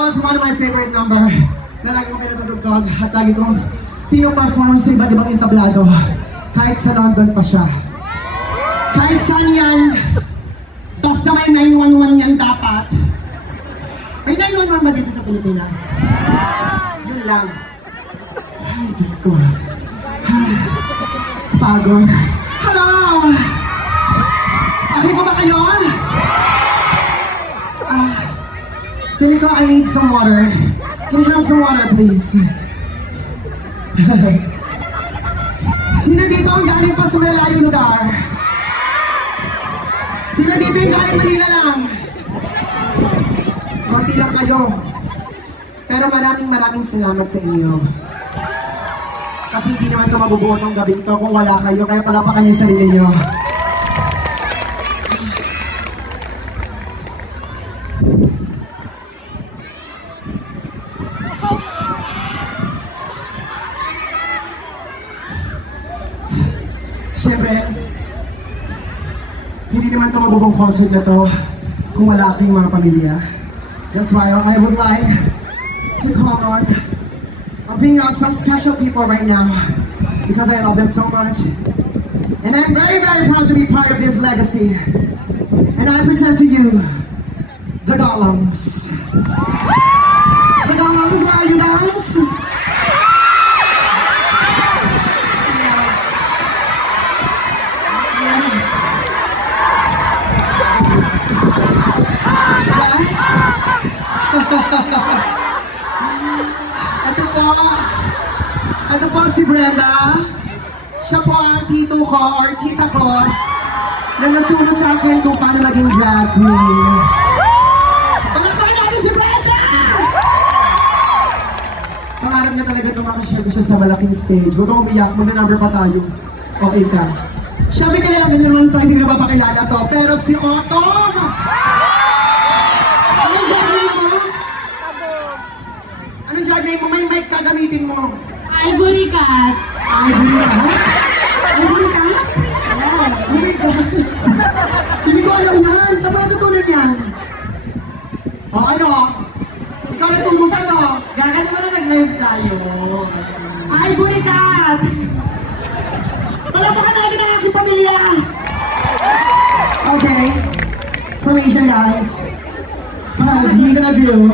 was one of my favorite number na lagi kong pinatutugtog at lagi kong pino-perform sa iba't ibang entablado. Kahit sa London pa siya. Kahit saan yan, basta may 911 yan dapat. May 911 ba dito sa Pilipinas? Yun lang. Ay, Diyos ko. Ay, pagod. Hello! Okay po ba kayo? Feeling ko I need some water. Can you have some water, please? Sino dito ang galing pa sa malayong lugar? Sino dito yung galing Manila lang? Konti lang kayo. Pero maraming salamat sa inyo. Kasi hindi naman ito mabubuo ng gabing to kung wala kayo. Kaya palapakan niyo yung sarili niyo. Siyempre, hindi naman ito mabubuong concert na to kung wala kayong mga pamilya. That's why I would like to call on bring out some special people right now because I love them so much. And I'm very proud to be part of this legacy. And I present to you the Gollums. The Gollums, where are you guys? Ito po si Brenda. Siya po ang tito ko or tita ko na nagturo sa akin kung paano maging drag queen. Palakpakan natin si Brenda! Pangarap niya talaga ito makashare ko siya sa malaking stage. Huwag kang umiyak, magna-number pa tayo. Okay ka. Sabi ka lang, ganyan naman to, hindi ko na papakilala to. Pero si Otto! Anong drag name mo? Anong drag name mo? May mic ka gamitin mo. Ivory Cat. Ivory Cat? Ivory Cat? Oh my God! Hindi ko alam yan! Saan ba natutunan yan? O ano? Ikaw natulutan o? Gaga naman na nag-live tayo. Ivory Cat! Palapakan natin ang aking pamilya! Okay. Formation guys. Because we're gonna do